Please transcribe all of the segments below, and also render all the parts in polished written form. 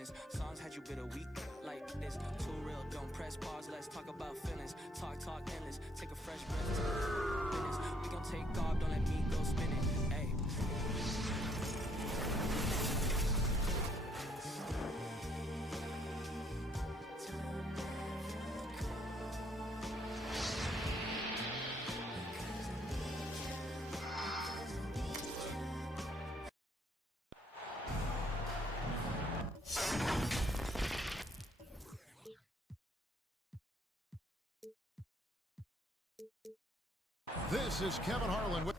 feelings. Songs had you bitter weak like this. Too real, don't press pause. Let's talk about feelings. Talk endless. Take a fresh breath. We gon' take off. Don't let me go spinning. Hey. This is Kevin Harlan with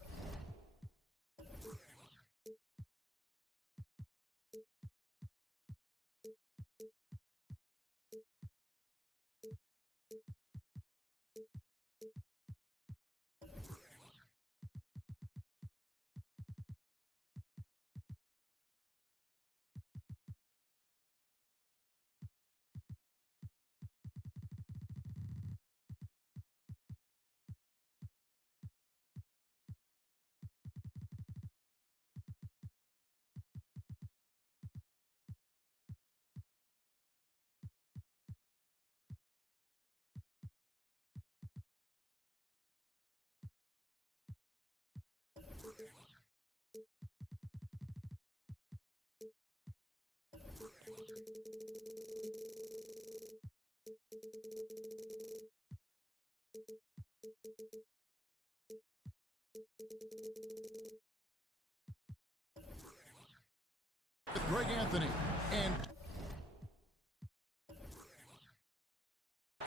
Greg Anthony and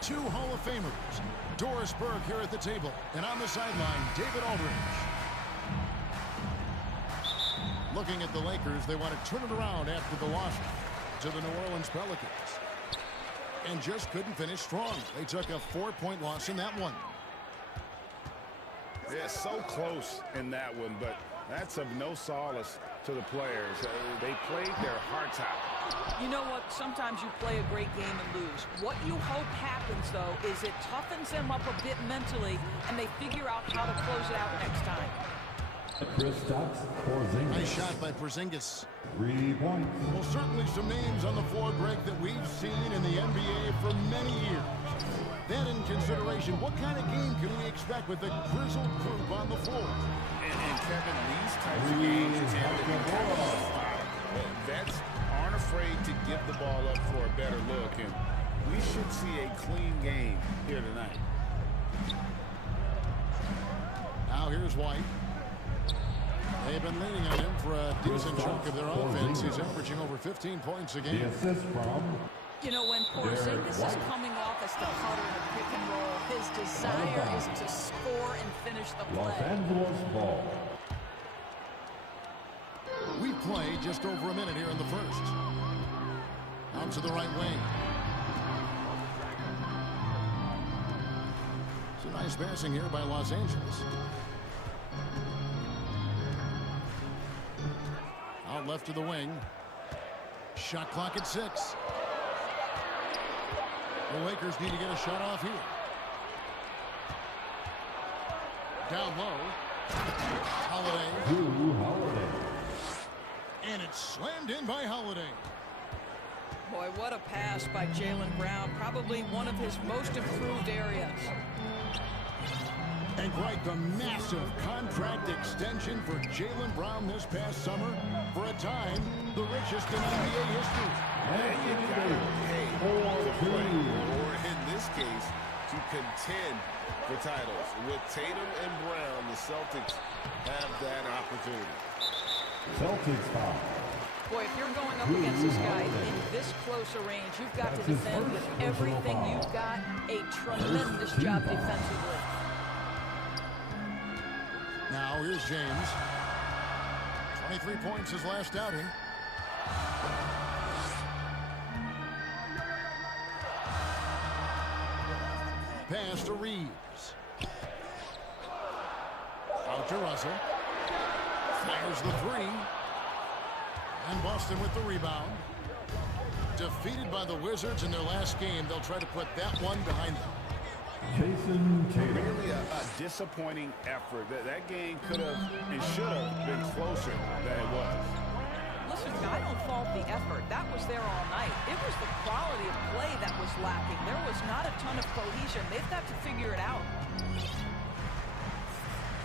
two Hall of Famers, Doris Burke here at the table, and on the sideline, David Aldridge. Looking at the Lakers, they want to turn it around after the loss to the New Orleans Pelicans. And just couldn't finish strong. They took a 4-point loss in that one. Yeah, so close in that one, but that's of no solace to the players. They played their hearts out. You know what? Sometimes you play a great game and lose. What you hope happens, though, is it toughens them up a bit mentally, and they figure out how to close it out next time. Nice shot by Porzingis. 3 points. Well, certainly some names on the floor, Greg, that we've seen in the NBA for many years. Then in consideration, what kind of game can we expect with the grizzled group on the floor? And Kevin, these types of games tend to be vets aren't afraid to give the ball up for a better look, and we should see a clean game here tonight. Now here's White. They've been leaning on him for a decent chunk of their offense. He's averaging over 15 points a game. The assist from... You know, when Porzingis is coming off as the cutter in a pick and roll, his desire is to score and finish the play. Los Angeles ball. We play just over a minute here in the first. Out to the right wing. It's a nice passing here by Los Angeles. Out left to the wing. Shot clock at 6. The Lakers need to get a shot off here. Down low. Holiday. And it's slammed in by Holiday. Boy, what a pass by Jaylen Brown. Probably one of his most improved areas. And quite the massive contract extension for Jaylen Brown this past summer. For a time, the richest in NBA history. And you got to pay to play, or in this case, to contend for titles. With Tatum and Brown, the Celtics have that opportunity. Celtics foul. Boy, if you're going up against this guy in this close a range, you've got to defend with everything you've got. A tremendous job defensively. Now here's James. 23 points his last outing. Pass to Reeves. Out to Russell. Fires the 3. And Boston with the rebound. Defeated by the Wizards in their last game, they'll try to put that one behind them. Jason Tatum. Really a disappointing effort. That game could have and should have been closer than it was. Listen, I don't fault the effort. That was there all night. It was the quality of play that was lacking. There was not a ton of cohesion. They've got to figure it out.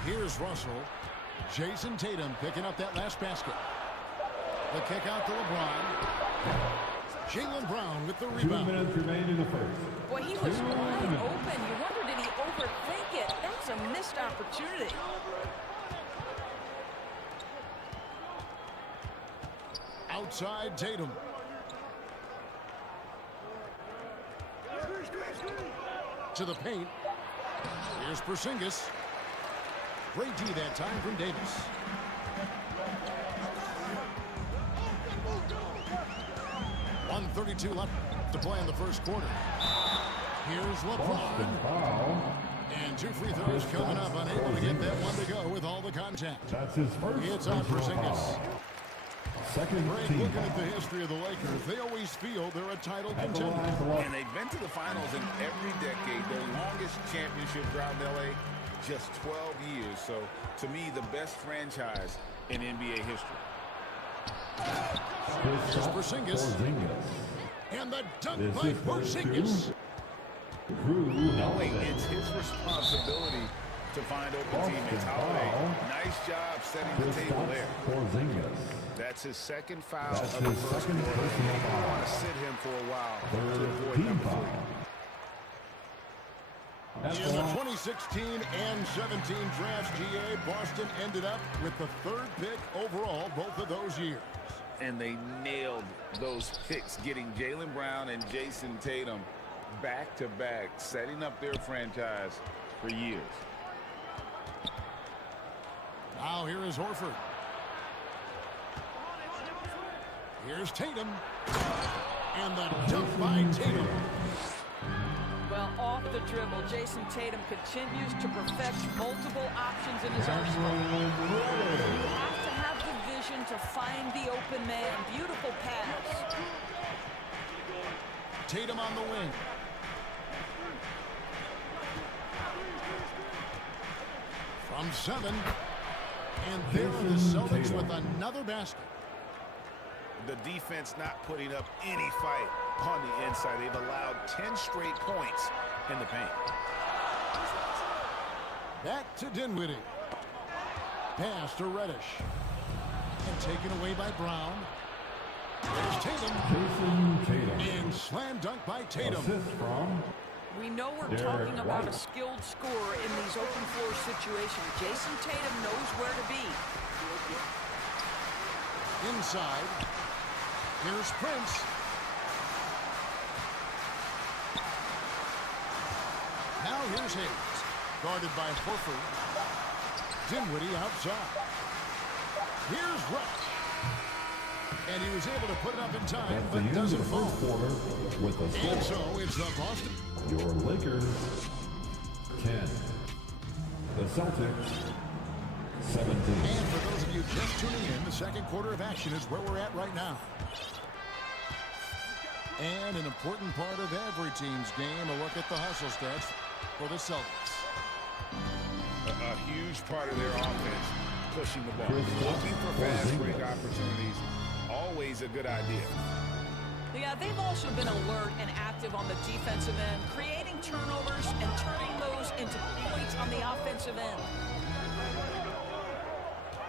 Here's Russell. Jason Tatum picking up that last basket. The kick out to LeBron. Jaylen Brown with the 2 rebound. minutes remain in the first. Boy, he was wide open. You wonder, did he overthink it? That's a missed opportunity. Outside Tatum. To the paint. Here's Porzingis. Great D that time from Davis. .132 left to play in the first quarter. Here's Boston LeBron. foul. And 2 free throws coming up. Unable to get that one to go with all the contact. That's his first It's on personal Porzingis. foul. Second Greg, team looking at the foul. history of the Lakers, they always feel they're a title At the contender. line for And they've been to the finals in every decade. Their longest championship drought in L.A., just 12 years. So, to me, the best franchise in NBA history. Here's Porzingis. And the dunk This by is first Porzingis. two. Drew Knowing Holiday. it's his responsibility to find open Boston teammates. foul. Holiday, nice job setting the table there. Porzingis. That's his second foul That's of the his first second quarter. personal You foul. want to sit him for a while to Third avoid team number foul. 3. At In the the line. 2016 and 17 drafts, GA, Boston ended up with the 3rd pick overall both of those years. And they nailed those picks, getting Jaylen Brown and Jason Tatum back-to-back, setting up their franchise for years. Now here is Horford. Here's Tatum. And the dunk by Tatum. Well, off the dribble, Jason Tatum continues to perfect multiple options in his arsenal. You have to have the vision to find the open man. Beautiful pass. Tatum on the wing. From 7. And there are the Jason Celtics Tatum. with another basket. The defense not putting up any fight on the inside. They've allowed 10 straight points in the paint. Back to Dinwiddie. Pass to Reddish. And taken away by Brown. There's Tatum. Jason Tatum. And slam dunk by Tatum. Assist from We know we're Derek talking about White. a skilled scorer in these open floor situations. Jason Tatum knows where to be. Inside. Here's Prince. Now here's Hayes. Guarded by Horford. Dinwiddie outside. Here's Rush. And he was able to put it up in time, at the but end of doesn't the fall. first quarter with the And score. so it's the Boston. Your Lakers 10. The Celtics 17. And for those of you just tuning in, the second quarter of action is where we're at right now. And an important part of every team's game, a look at the hustle stats for the Celtics. A huge part of their offense, pushing the ball. Chris Looking for fast break Porzingis. opportunities, always a good idea. Yeah, they've also been alert and active on the defensive end, creating turnovers and turning those into points on the offensive end.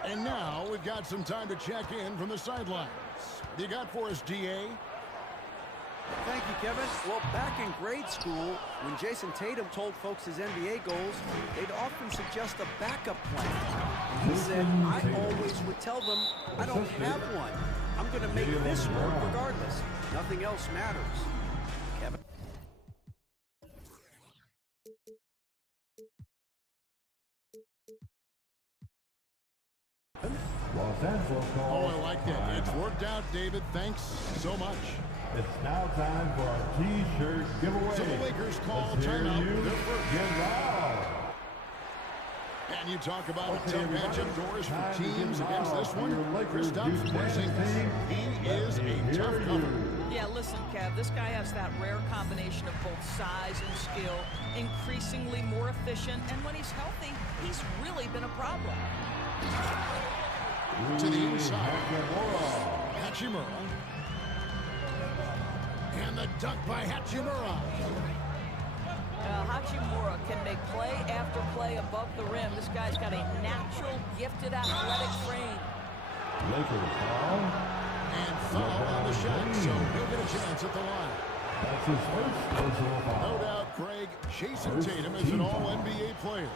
And now we've got some time to check in from the sidelines. What do you got for us, DA? Thank you, Kevin. Well, back in grade school, when Jason Tatum told folks his NBA goals, they'd often suggest a backup plan. He said, I always would tell them, I don't have one. I'm going to make this work regardless. Nothing else matters. Kevin. Los Angeles Oh, calls I like that. time. It's worked out, David. Thanks so much. It's now time for our T-shirt giveaway. So the Lakers call Let's hear timeout. you They're first. get loud. And you talk about Okay, a tough everybody, matchup doors for time to get teams against loud this for one. your Lakers Kristaps Duke Porzingis. team. He Let is me a hear tough you. cover. Yeah, listen, Kev, this guy has that rare combination of both size and skill, increasingly more efficient, and when he's healthy, he's really been a problem. To the inside. Nakamura. Hachimura. And the dunk by Hachimura. Hachimura can make play after play above the rim. This guy's got a natural, gifted, athletic frame. Lakers foul. And foul on the shot, so he'll get a chance at the line. That's his first personal foul. No doubt, Greg, Jason Tatum is an all-NBA player,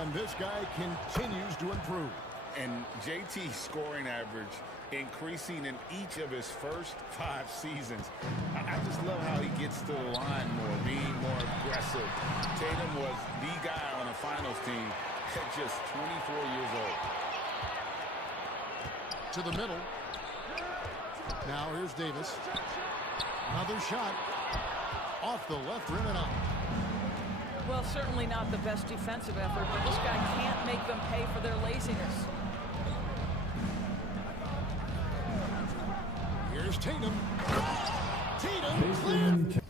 and this guy continues to improve. And JT's scoring average increasing in each of his first 5 seasons. I just love how he gets to the line more, being more aggressive. Tatum was the guy on a finals team at just 24 years old. To the middle. Now here's Davis. Another shot. Off the left rim and out. Well, certainly not the best defensive effort, but this guy can't make them pay for their laziness. Here's Tatum. Tatum cleared.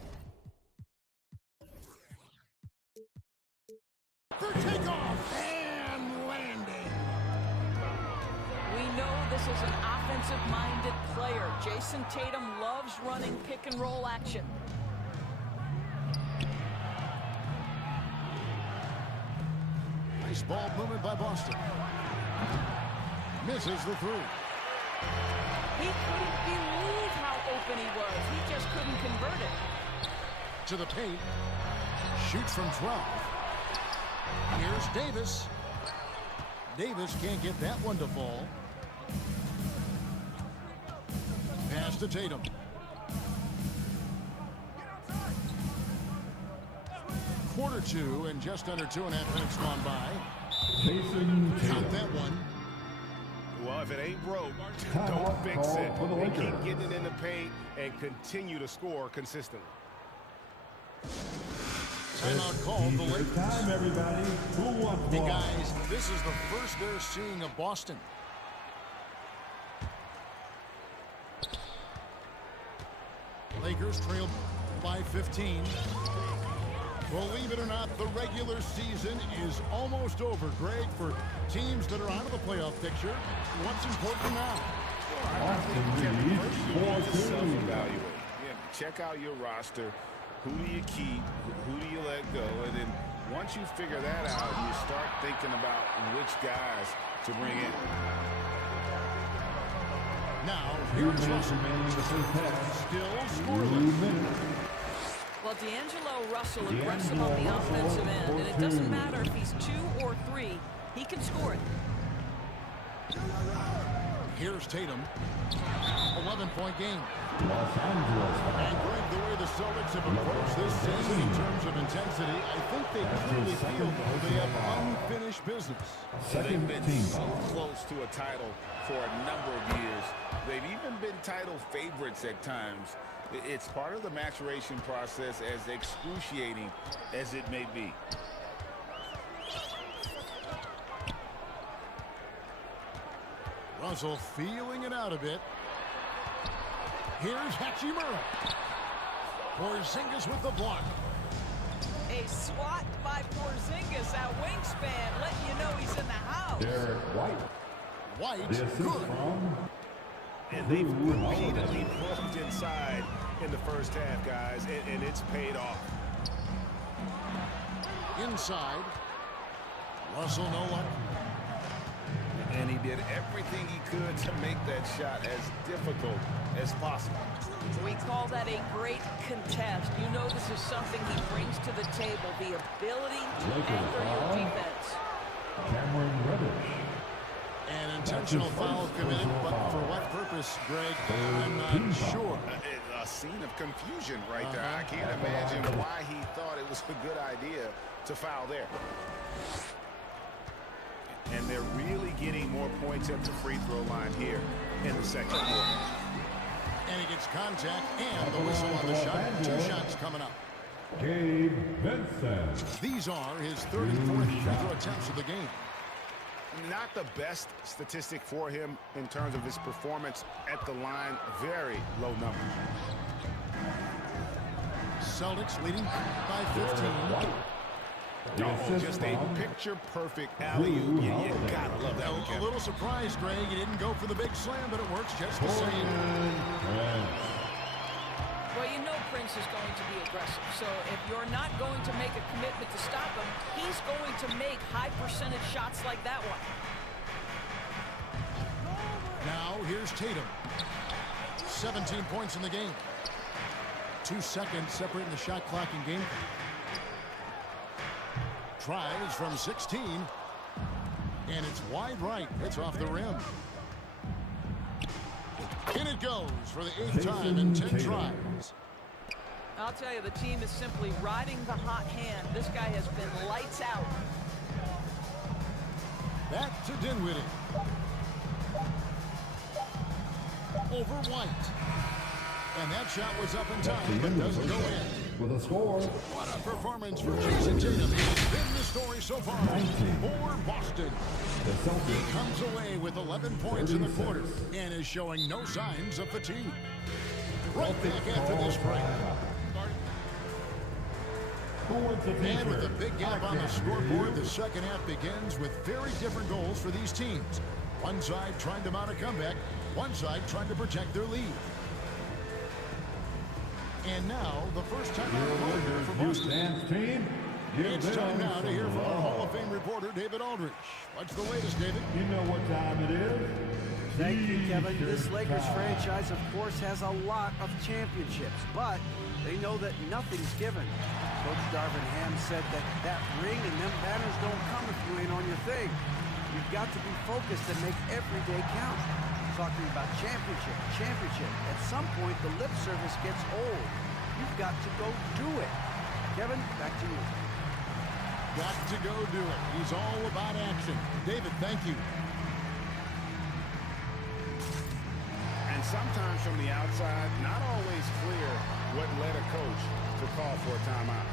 For takeoff and landing. We know this is an offensive-minded player. Jason Tatum loves running pick-and-roll action. Nice ball movement by Boston. Misses the three. He couldn't believe how open he was. He just couldn't convert it. To the paint. Shoots from 12. Here's Davis. Davis can't get that one to fall. Pass to Tatum. Quarter 2 and just under 2.5 minutes gone by. Jason Count Tatum. that one. Well, if it ain't broke, Timeout don't fix call it. for the And keep Lakers. getting it in the paint and continue to score consistently. Timeout called the Lakers. Time, everybody. Who wants Hey one? guys, this is the first they're seeing of Boston. Lakers trail by 15. Believe it or not, the regular season is almost over, Greg, for teams that are out of the playoff picture. What's important now? Boston Kevin, leads first you need to 4-2. self-evaluate. Yeah, check out your roster. Who do you keep? Who do you let go? And then once you figure that out, you start thinking about which guys to bring in. Now, 2 here's minutes Russell. remaining in the first half. Still 2 scoreless. minutes. Well, D'Angelo Russell aggressive on the offensive end, and it doesn't matter if he's 2 or 3, he can score it. Here's Tatum. 11-point game. Los Angeles. And Greg, the way the Celtics have approached this season in terms of intensity, I think they clearly feel they have unfinished business. They've Second been team so foul. close to a title for a number of years. They've even been title favorites at times. It's part of the maturation process, as excruciating as it may be. Russell feeling it out a bit. Here's Hachimura. Porzingis with the block. A swat by Porzingis, that wingspan, letting you know he's in the house. Derek White. White, The assist good. from And they've Drew repeatedly Holiday. pushed inside in the first half, guys, and it's paid off. Inside. Russell, no luck. And he did everything he could to make that shot as difficult as possible. We call that a great contest. You know this is something he brings to the table, the ability to Lakers anchor your foul. defense. Cameron Reddish. An intentional foul committed, but for what purpose, Greg? I'm not sure. A scene of confusion right there. I can't imagine why he thought it was a good idea to foul there. And they're really getting more points at the free throw line here in the second quarter. And he gets contact and the whistle on the shot. 2 shots coming up. Gabe Vincent. These are his 34th free throw attempts of the game. Not the best statistic for him in terms of his performance at the line. Very low number. Celtics leading by 15. Oh, just a picture-perfect alley-oop. You gotta love that one, A Kevin. little surprised, Greg. He didn't go for the big slam, but it works just the same. Well, you know Prince is going to be aggressive. So if you're not going to make a commitment to stop him, he's going to make high-percentage shots like that one. Now, here's Tatum. 17 points in the game. 2 seconds separating the shot clock and game. Tries from 16. And it's wide right. It's off the rim. In it goes for the 8th time in 10 tries. I'll tell you, the team is simply riding the hot hand. This guy has been lights out. Back to Dinwiddie. Over White. And that shot was up in time, but doesn't go in. With a score. What a performance for Jason Tatum. He's been the story so far for Boston. The Celtics He comes away with 11 points in the quarter and is showing no signs of fatigue. Right back after this break. And with a big gap on the scoreboard, the second half begins with very different goals for these teams. One side trying to mount a comeback, one side trying to protect their lead. And now, the first time out for Boston. team. It's time now to hear from our Hall of Fame reporter, David Aldrich. What's the latest, David? You know what time it is. Thank you, Kevin. This Lakers franchise, of course, has a lot of championships, but they know that nothing's given. Coach Darvin Ham said that ring and them banners don't come if you ain't on your thing. You've got to be focused and make every day count. Talking about championship. At some point, the lip service gets old. You've got to go do it. Kevin, back to you. Got to go do it. He's all about action. David, thank you. And sometimes from the outside, not always clear what led a coach to call for a timeout.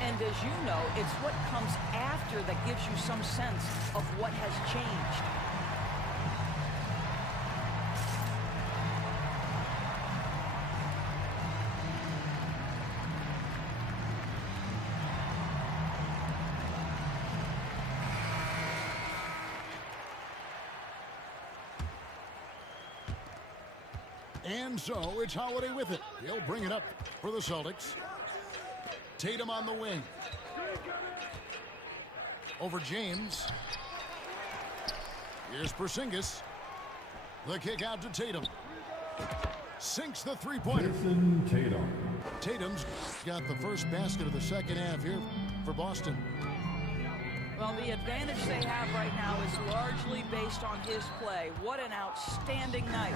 And as you know, it's what comes after that gives you some sense of what has changed. And so it's Holiday with it. He'll bring it up for the Celtics. Tatum on the wing. Over James. Here's Porzingis. The kick out to Tatum. Sinks the three-pointer. Jason Tatum. Tatum's got the first basket of the second half here for Boston. Well, the advantage they have right now is largely based on his play. What an outstanding night.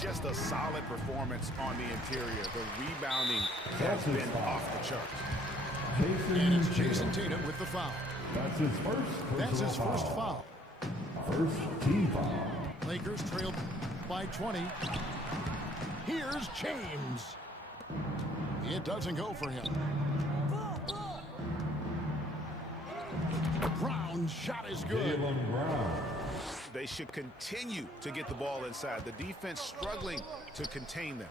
Just a solid performance on the interior. The rebounding has been off the charts. And it's Jason Tatum with the foul. That's his first foul. First team foul. Lakers trailed by 20. Here's James. It doesn't go for him. Brown's shot is good. Jaylen Brown. They should continue to get the ball inside. The defense struggling to contain them.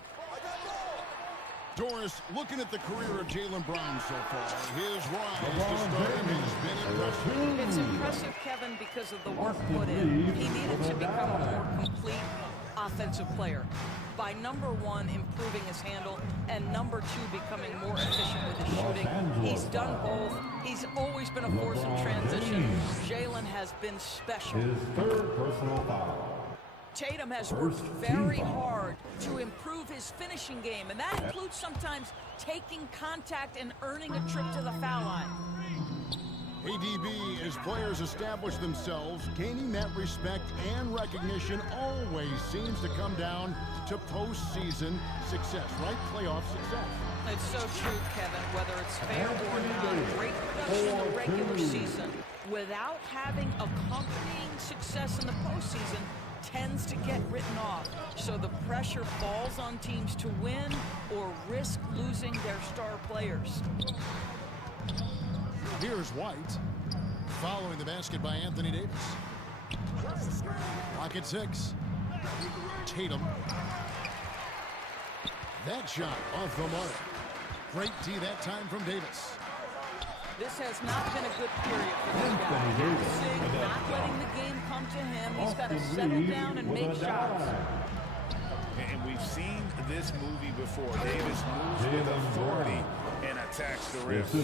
Doris, looking at the career of Jaylen Brown so far, his rise to stardom has been impressive. It's impressive, Kevin, because of the work put in. He needed to become a more complete offensive player. By number one, improving his handle, and number two, becoming more efficient with his shooting. He's done both. He's always been a force in transition. Jaylen has been special. His third personal foul. Tatum has worked very hard to improve his finishing game, and that includes sometimes taking contact and earning a trip to the foul line. ADB, as players establish themselves, gaining that respect and recognition always seems to come down to postseason success, right? Playoff success. It's so true, Kevin, whether it's fair or not. Great production in the regular season without having accompanying success in the postseason tends to get written off. So the pressure falls on teams to win or risk losing their star players. Here's White, following the basket by Anthony Davis. Clock at 6. Tatum. That shot off the mark. Great D that time from Davis. This has not been a good period for this guy. Passing, not letting the game come to him. He's got to settle down and make shots. And we've seen this movie before. Davis moves with authority and attacks the rim. You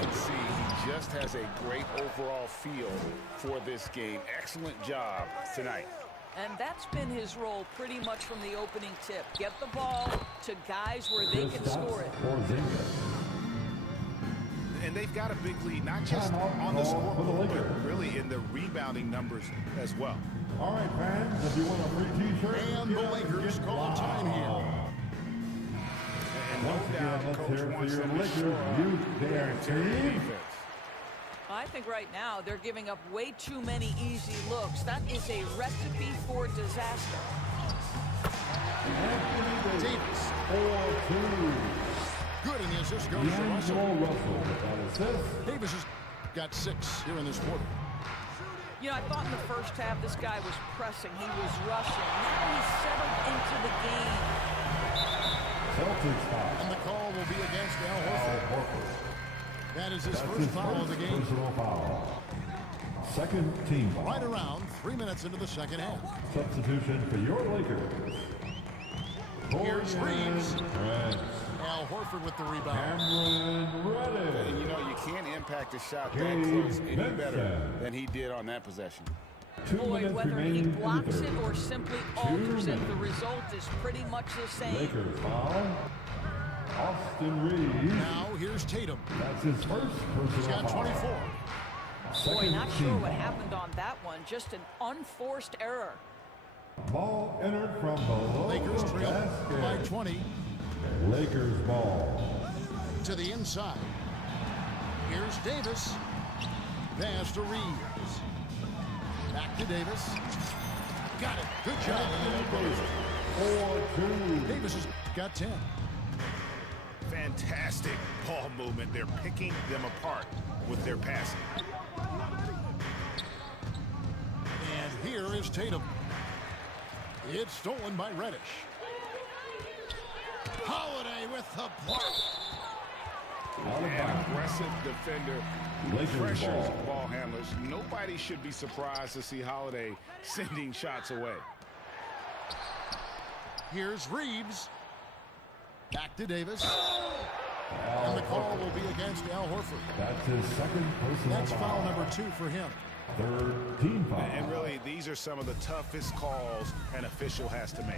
can see he just has a great overall feel for this game. Excellent job tonight. And that's been his role pretty much from the opening tip. Get the ball to guys where they can score it. And they've got a big lead, not just on the scoreboard, but really in the rebounding numbers as well. All right, fans, if you want a free T-shirt, and the Lakers call time here. And no doubt, Coach wants them to show up their interior defense. I think right now they're giving up way too many easy looks. That is a recipe for disaster. Davis. 4-2. Good, and the assist goes to Russell. Davis has got 6 here in this quarter. You know, I thought in the first half this guy was pressing. He was rushing. Now he's settled into the game. And the call will be against Al Horford. That is his first foul of the game. Second team foul. Right around 3 minutes into the second half. Substitution for your Lakers. Here's Reeves. Al Horford with the rebound. And you know, you can't impact a shot that close any better than he did on that possession. Boy, whether he blocks it or simply alters it, the result is pretty much the same. Lakers foul. Austin Reeves. Now here's Tatum. That's his first personal He's got 24. Boy, not sure what happened on that one. Just an unforced error. Ball entered from below Lakers the trail basket. by 20. Lakers ball. To the inside. Here's Davis. Pass to Reeves. Back to Davis. Got it. Good job. 4-2. Davis has got 10. Fantastic ball movement. They're picking them apart with their passing. And here is Tatum. It's stolen by Reddish. Holiday with the block. An aggressive defender who Lakers pressures ball. ball handlers. Nobody should be surprised to see Holiday sending shots away. Here's Reeves. Back to Davis. And the call will be against Al Horford. That's his second personal That's foul number 2 for him. Third team foul. And really, these are some of the toughest calls an official has to make.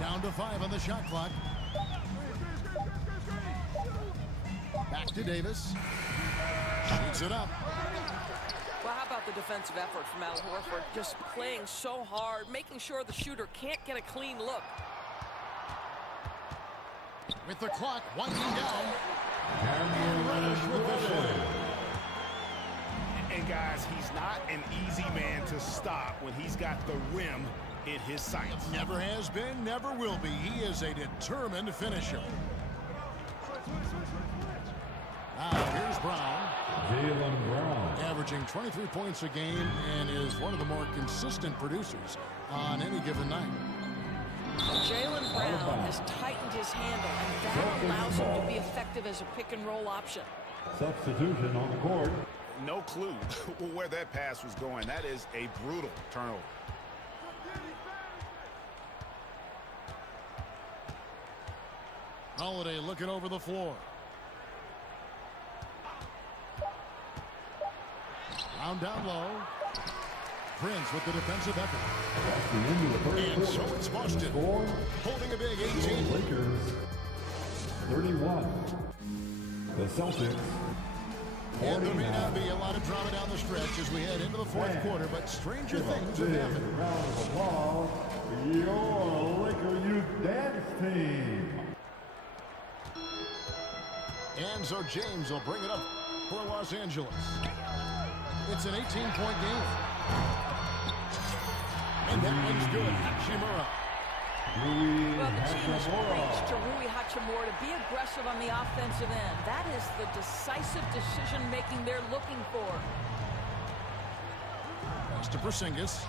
Down to 5 on the shot clock. Back to Davis. Shoots it up. Well, how about the defensive effort from Al Horford? Just playing so hard, making sure the shooter can't get a clean look. With the clock winding down. And Reddish with the shot. And guys, he's not an easy man to stop when he's got the rim in his sights. Never has been, never will be. He is a determined finisher. Now here's Brown. Jaylen Brown. Averaging 23 points a game and is one of the more consistent producers on any given night. Jaylen Brown has tightened his handle, and that allows him to be effective as a pick-and-roll option. Substitution on the court. No clue where that pass was going. That is a brutal turnover. Holiday looking over the floor. Down low. Prince with the defensive effort. And so it's Boston holding a big 18. Lakers 31. The Celtics. And there may not be a lot of drama down the stretch as we head into the fourth quarter, but stranger things have happened. Round of applause for your Laker Youth Dance Team. And so James will bring it up for Los Angeles. It's an 18-point game. And that one's good. Hachimura. Well, the team has preached to Rui Hachimura to be aggressive on the offensive end. That is the decisive decision-making they're looking for. Pass to Porzingis.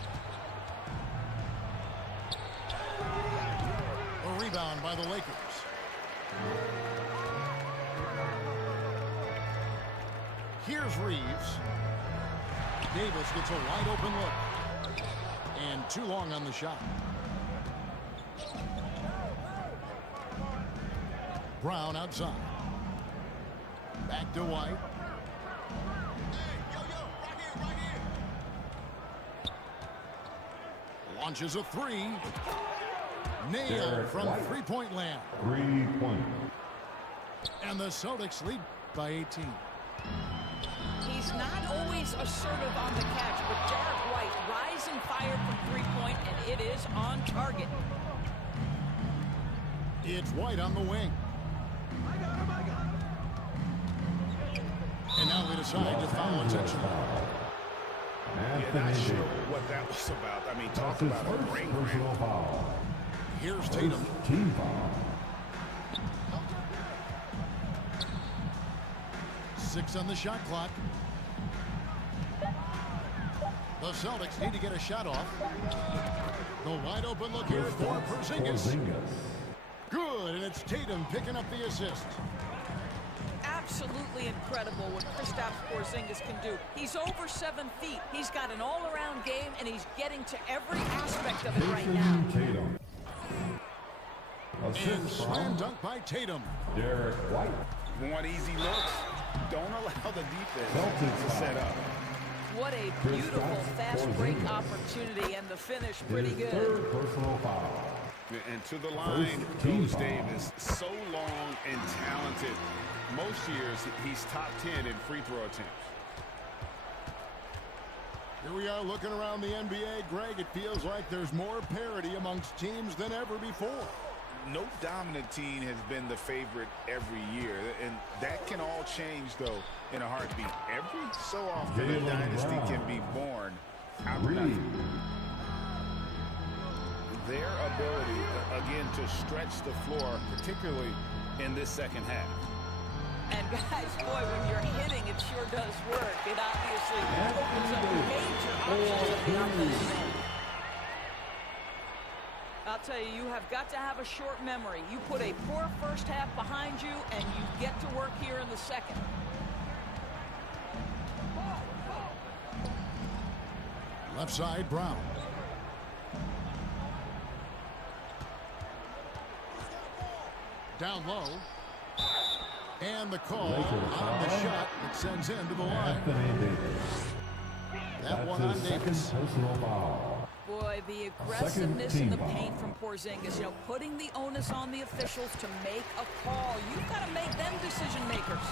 threes. Davis gets a wide open look. And too long on the shot. Brown outside. Back to White. Launches a three. Nailed from three-point land. 3-point. And the Celtics lead by 18. He's not always assertive on the catch, but Derek White rising fire from three-point, and it is on target. It's White on the wing. And now they decide to foul intentionally. Yeah, not sure what that was about. I mean, talk about a great personal foul. Here's Tatum. Team foul. 6 on the shot clock. The Celtics need to get a shot off. The wide open look here for Porzingis. Good, and it's Tatum picking up the assist. Absolutely incredible what Kristaps Porzingis can do. He's over 7 feet. He's got an all-around game, and he's getting to every aspect of it right now. Tatum. And slam dunk by Tatum. Derek White. Want easy looks? Don't allow the defense to set up. What a beautiful fast break opportunity, and the finish pretty good. Third personal foul. And to the line goes Davis. So long and talented. Most years, he's top 10 in free throw attempts. Here we are looking around the NBA. Greg, it feels like there's more parity amongst teams than ever before. No dominant team has been the favorite every year, and that can all change, though, in a heartbeat. Every so often, a dynasty can be born out of nothing. Their ability, again, to stretch the floor, particularly in this second half. And guys, boy, when you're hitting, it sure does work. It obviously opens up major options at the offensive end. I'll tell you, you have got to have a short memory. You put a poor first half behind you, and you get to work here in the second. Left side, Brown. Down low. And the call on the shot that sends him to the line. That one on Davis. Personal foul. Boy, the aggressiveness in the paint from Porzingis, you know, putting the onus on the officials to make a call. You've got to make them decision makers.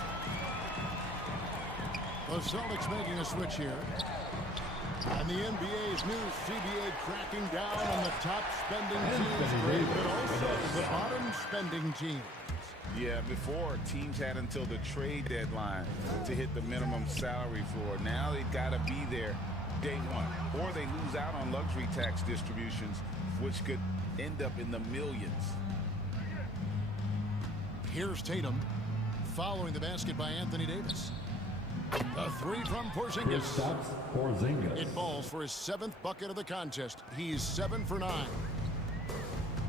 The Celtics making a switch here. And the NBA's new CBA cracking down on the top spending teams, Greg, but also the bottom spending teams. Yeah, before, teams had until the trade deadline to hit the minimum salary floor. Now they've got to be there day one, or they lose out on luxury tax distributions, which could end up in the millions. Here's Tatum, following the basket by Anthony Davis. A three from Porzingis. Porzingis. It falls for his 7th bucket of the contest. He's 7 for 9.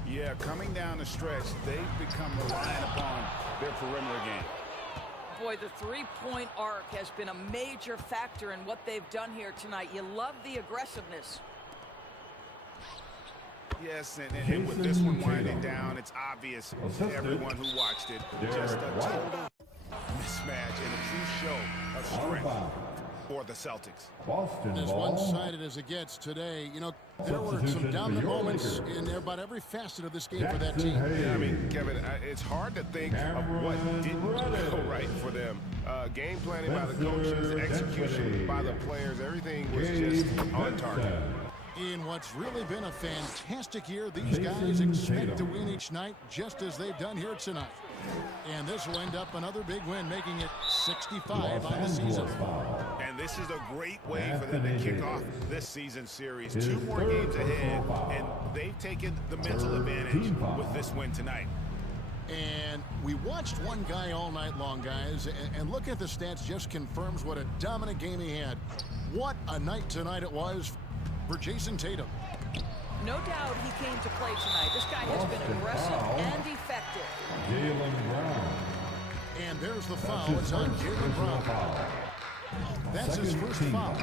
Yeah, coming down the stretch, they've become reliant upon their perimeter game. Boy, the three-point arc has been a major factor in what they've done here tonight. You love the aggressiveness. Yes, and with this one winding down, it's obvious to everyone who watched it. Just a total mismatch and a true show of strength for the Celtics. Boston As ball. one-sided as it gets today, you know, there were some dominant moments in there about every facet of this game for that team. Yeah, I mean, Kevin, it's hard to think of what didn't go right for them. Game planning by the coaches, execution by the players, everything was just on target. In what's really been a fantastic year, these guys expect to win each night just as they've done here tonight. And this will end up another big win, making it 65 on the season. And this is a great way for them to kick off this season series. 2 more games ahead, and they've taken the mental advantage with this win tonight. And we watched one guy all night long, guys, and look at the stats just confirms what a dominant game he had. What a night tonight it was for Jason Tatum. No doubt he came to play tonight. This guy has been aggressive and effective. Jaylen Brown. And there's the foul. It's on Jaylen Brown. That's his first foul.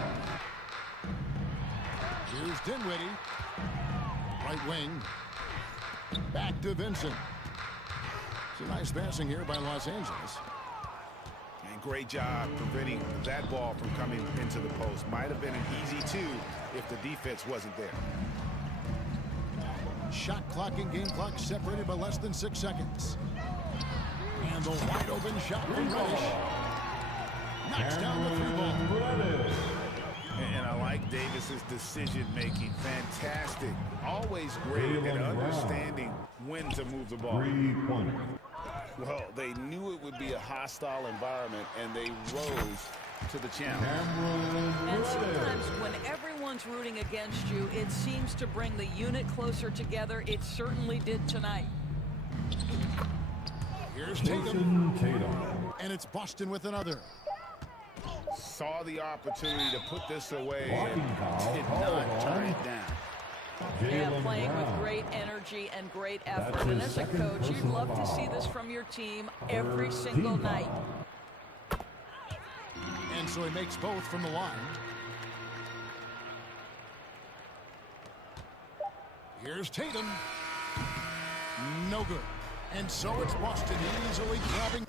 Here's Dinwiddie. Right wing. Back to Vincent. It's a nice passing here by Los Angeles. And great job preventing that ball from coming into the post. Might have been an easy two if the defense wasn't there. Shot clock and game clock separated by less than 6 seconds. And the wide open shot from Reddish. Knocks down the three ball. And I like Davis's decision-making. Fantastic. Always great at understanding when to move the ball. Well, they knew it would be a hostile environment, and they rose to the challenge. And sometimes when everyone's rooting against you, it seems to bring the unit closer together. It certainly did tonight. Here's Tatum. And it's Boston with another. Saw the opportunity to put this away and did not turn it down. Yeah, playing with great energy and great effort. And as a coach, you'd love to see this from your team every single night. And so he makes both from the line. Here's Tatum. No good. And so it's Boston easily grabbing.